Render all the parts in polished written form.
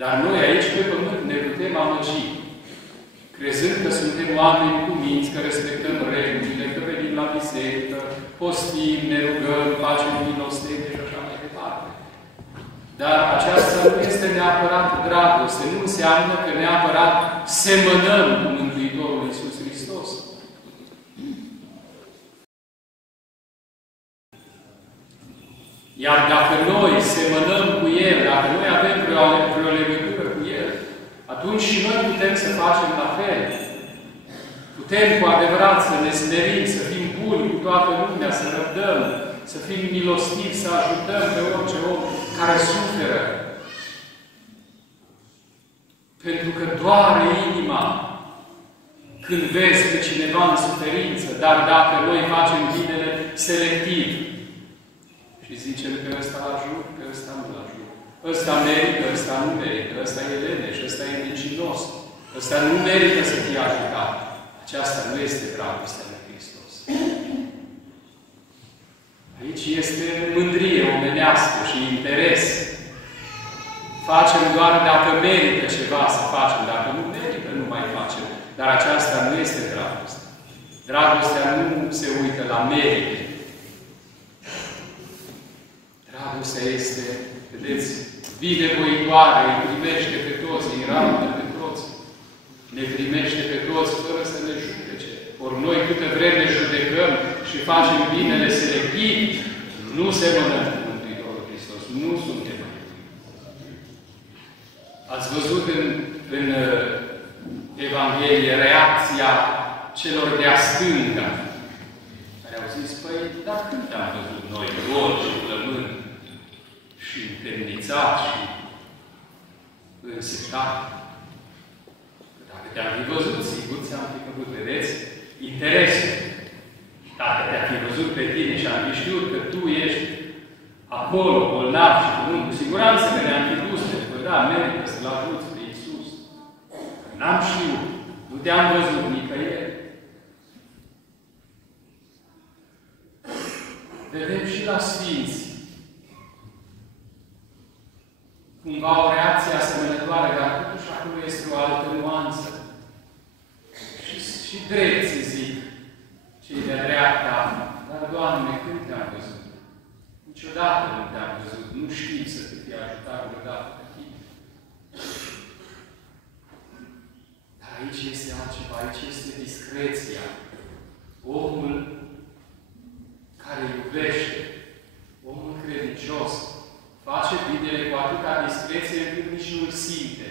Dar noi aici pe pământ ne putem amăgi, crezând că suntem oameni cuminți, că respectăm regulile, că venim la biserică, postim, ne rugăm, facem milostenie și așa mai departe. Dar aceasta nu este neapărat dragoste, nu înseamnă că neapărat semănăm cu Mântuitorul Iisus Hristos. Iar dacă noi semănăm cu El, dacă noi avem vreo legătură cu El, atunci și noi putem să facem la fel. Putem cu adevărat să ne smerim, să fim buni cu toată lumea, să răbdăm, să fim milostivi, să ajutăm pe orice om care suferă. Pentru că doare inima când vezi pe cineva în suferință, dar dacă noi facem binele selectiv și zicem că ăsta îl ajut, că ăsta nu-l ajut, ăsta merită, ăsta nu merită, ăsta e leneș, ăsta e nicinos, ăsta nu merită să fie ajutat. Aceasta nu este dragostea lui Hristos. Aici este mândrie omenească și interes. Facem doar dacă merită ceva să facem. Dacă nu merită, nu mai facem. Dar aceasta nu este dragoste. Dragostea nu se uită la merite. Dragostea este, vedeți, binevoitoare, îi primește pe toți, îi raudă pe toți. Ne primește pe toți fără să ne judece. Ori noi câte vreme judecăm și facem binele selectiv, nu semănăm cu Mântuitorul Hristos. Nu suntem mai. Ați văzut în Evanghelie reacția celor de-a stânga, care au zis, păi, dar când am văzut noi gol și plământ și întemnițat și însetat? Dacă te-am fi văzut, sigur ți-am fi făcut, vedeți, interesul. Dacă te-am fi văzut pe tine și am fi știut că tu ești acolo, bolnav și cu siguranță că ne-am fi dus, că da, merită să-L ajuți pe Iisus. N-am știut. Nu te-am văzut nicăieri. Vedem și la Sfinți cumva o reacție asemănătoare, dar totuși acolo este o altă nuanță. Și drepții zic, cei de-a dreapta, dar, Doamne, când te-am văzut? Niciodată nu te-am văzut. Nu știi să te fie ajutat vreodată pe tine. Dar aici este altceva, aici este discreția. Omul care iubește, omul credincios, face binele cu atâta discreție încât nici nu-l simte.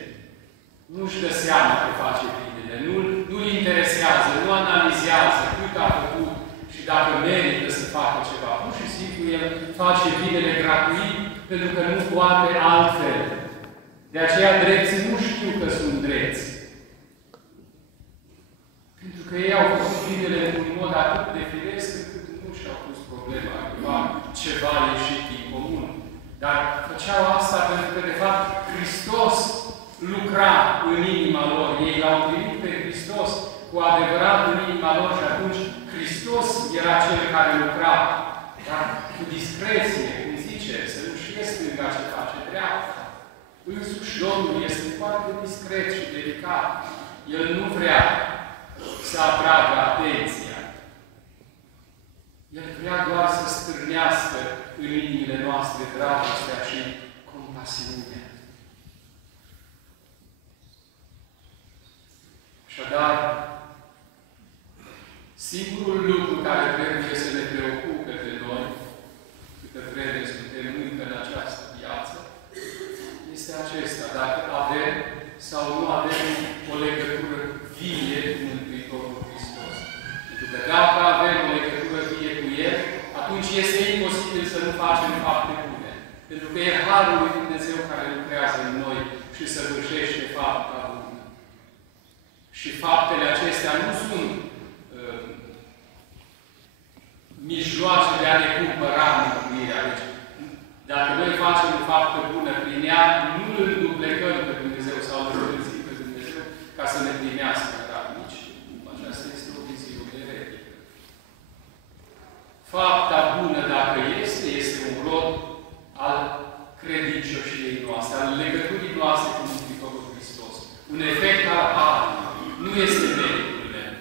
Nu-și dă seama că face binele, nu-l interesează, nu analizează cât a făcut și dacă merită să facă ceva. Pur și simplu el face binele gratuit pentru că nu poate altfel. De aceea drepții nu știu că sunt drepți. Pentru că ei au făcut binele într-un mod atât de firesc încât nu și-au pus problema că ceva ieșit din comun. Dar făceau asta pentru că, de fapt, Hristos lucra în inima lor. Ei l-au primit pe Hristos cu adevărat în inima lor și atunci Hristos era Cel care lucra. Dar cu discreție, cum zice, să nu știe stânga ce face dreapta. Însuși Domnul este foarte discret și delicat. El nu vrea să atragă atenția. El vrea doar să stârnească în inimile noastre dragostea și compasiunea. Așadar, singurul lucru care trebuie să ne preocupe pe noi, câtă vreme suntem încă în această viață, este acesta. Dacă avem sau nu avem o legătură vie cu Mântuitorul Hristos. Pentru că dacă avem o legătură vie cu El, atunci este imposibil să nu facem fapte bune. Pentru că e Harul lui Dumnezeu care lucrează în noi și săvârșește fapta bună. Și faptele acestea nu sunt mijloace de a ne cumpăra mântuirea. Deci, dacă noi facem o faptă bună prin ea, nu îl duplecăm pe Dumnezeu sau îl învățim pe Dumnezeu ca să ne primească nici. Aceasta este o viziune eretică. Fapta bună, dacă este un rod al credincioșiei noastre, al legăturii noastre cu nu este meritul meu.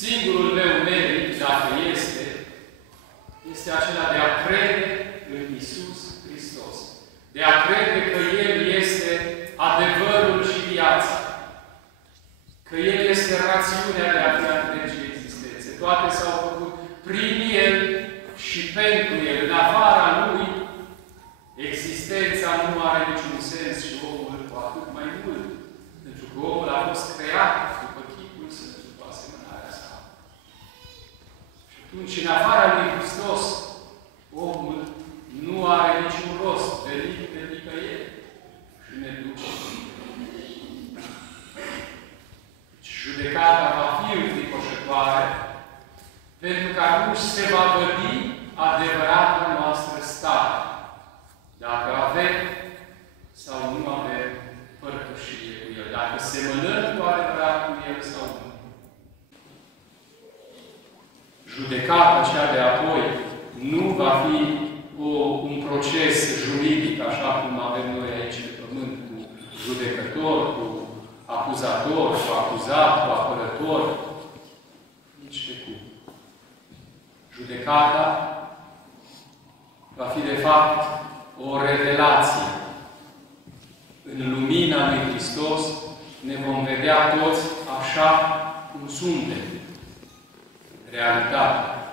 Singurul meu merit, dacă este acela de a crede în Iisus Hristos. De a crede că El este adevărul și viața. Că El este rațiunea de a fi întregii existențe. Toate s-au făcut prin El și pentru El. În afara Lui, existența nu are niciun sens și omul cu atât mai mult. Pentru că omul a fost creat după chipul Său, după asemănarea sa. Și atunci, în afara Lui Hristos, omul nu are niciun rost, venit de nicăieri și ne duce. Judecata va fi înfricoșătoare, pentru că atunci se va vădi adevărata noastră stare. Dacă avem sau nu avem părtășie cu El. Dacă semănăm cu adevărat cu El sau nu. Judecata cea de apoi nu va fi un proces juridic, așa cum avem noi aici pe pământ, cu judecător, cu acuzator, cu acuzat, cu apărător. Nici de cum. Judecata va fi, de fapt, o revelație. În lumina lui Hristos ne vom vedea toți așa cum suntem. Realitatea.